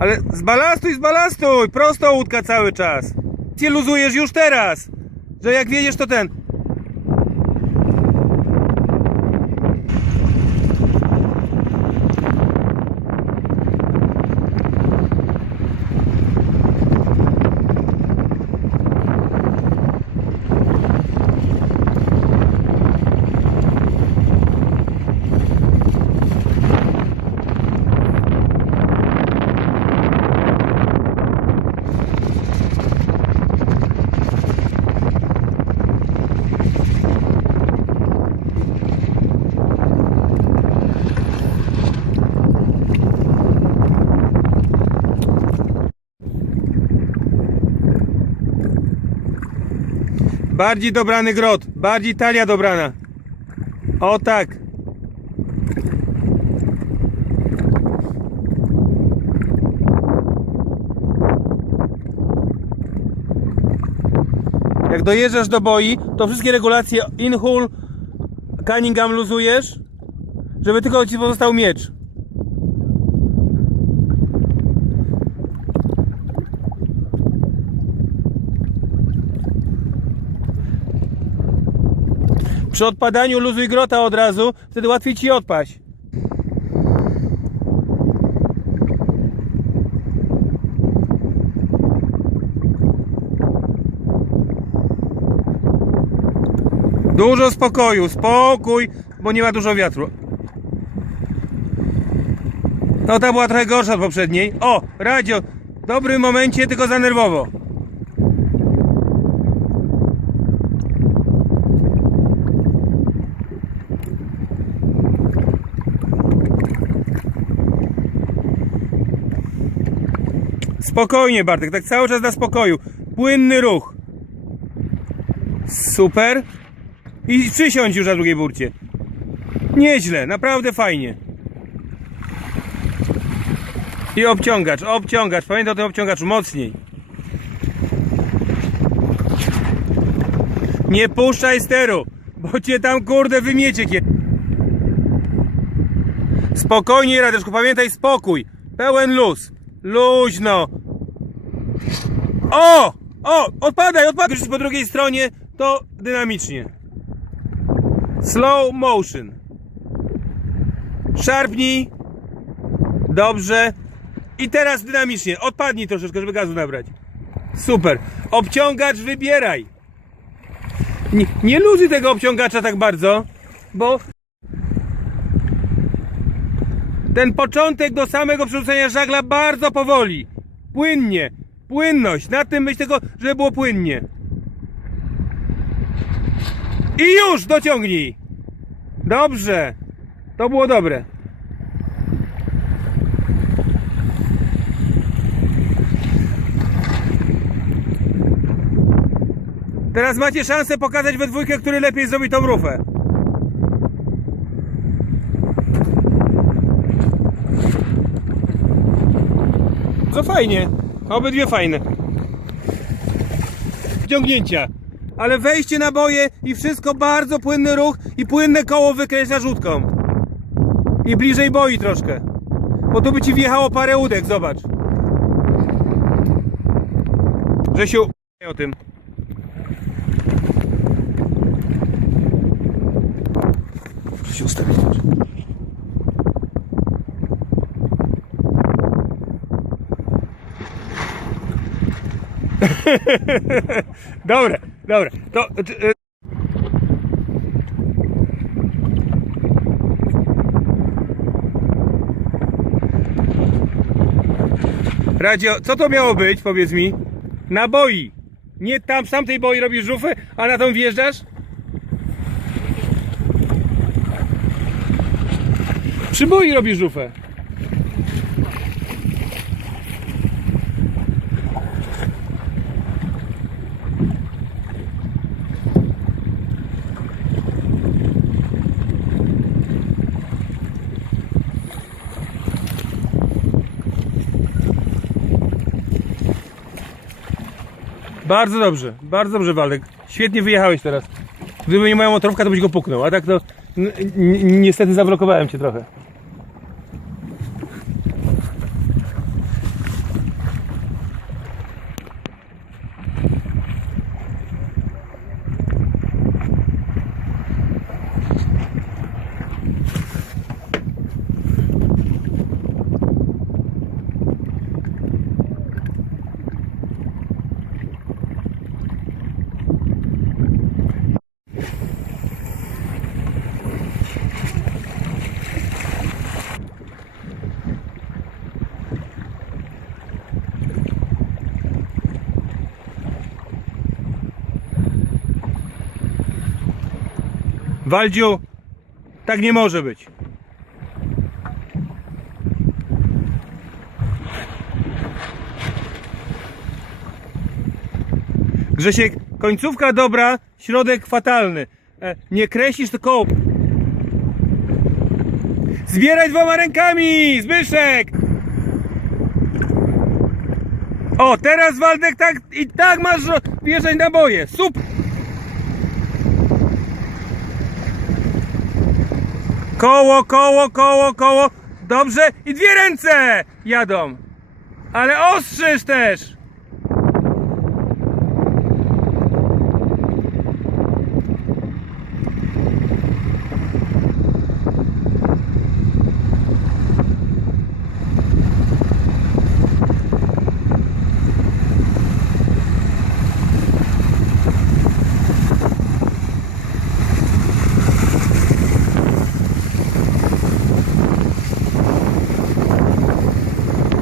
Ale zbalastuj, zbalastuj! Prosto łódka cały czas. Cię luzujesz już teraz. Że jak wiedziesz to ten. Bardziej dobrany grot. Bardziej talia dobrana. O tak. Jak dojeżdżasz do boi, to wszystkie regulacje in-hull Cunningham luzujesz, żeby tylko ci pozostał miecz. Przy odpadaniu luzuj grota od razu, wtedy łatwiej ci odpaść. Dużo spokoju, spokój, bo nie ma dużo wiatru. No ta była trochę gorsza od poprzedniej. O, radio, w dobrym momencie, tylko za nerwowo. Spokojnie Bartek, tak cały czas na spokoju. Płynny ruch. Super. I przysiądź już na drugiej burcie. Nieźle, naprawdę fajnie. I obciągacz, obciągacz. Pamiętaj o tym obciągaczu mocniej. Nie puszczaj steru, bo cię tam kurde wymiecie kie... Spokojnie Radeczku, pamiętaj spokój. Pełen luz. Luźno. O! O! Odpadaj, odpadaj! Już po drugiej stronie to dynamicznie. Slow motion. Szarpnij. Dobrze. I teraz dynamicznie. Odpadnij troszeczkę, żeby gazu nabrać. Super. Obciągacz wybieraj. Nie, nie tego obciągacza tak bardzo, bo ten początek do samego przerzucenia żagla bardzo powoli. Płynnie. Płynność. Na tym myśl tylko, żeby było płynnie. I już dociągnij. Dobrze. To było dobre. Teraz macie szansę pokazać we dwójkę, który lepiej zrobi tą rufę. To fajnie. Obydwie fajne. Ciągnięcia. Ale wejście na boje i wszystko bardzo płynny ruch i płynne koło wykreśla rzutką. I bliżej boi troszkę. Bo tu by ci wjechało parę łódek, zobacz. Że się o tym. Muszę się ustawić. Dobre, dobre. To, y, Radio, co to miało być, powiedz mi? Na boi. Nie tam z tamtej boi robisz żufę, a na tą wjeżdżasz? Przy boi robisz żufę. Bardzo dobrze, bardzo dobrze Waldek. Świetnie wyjechałeś teraz. Gdyby nie moja motorówka, to byś go puknął, a tak to niestety zablokowałem cię trochę. Waldziu, tak nie może być. Grzesiek, końcówka dobra, środek fatalny. E, nie kreślisz tylko... Zbieraj dwoma rękami! Zbyszek! O, teraz Waldek tak i tak masz wjeżdżać na boje. Super! Koło, koło, koło, koło. Dobrze. I dwie ręce jadą. Ale ostrzyż też.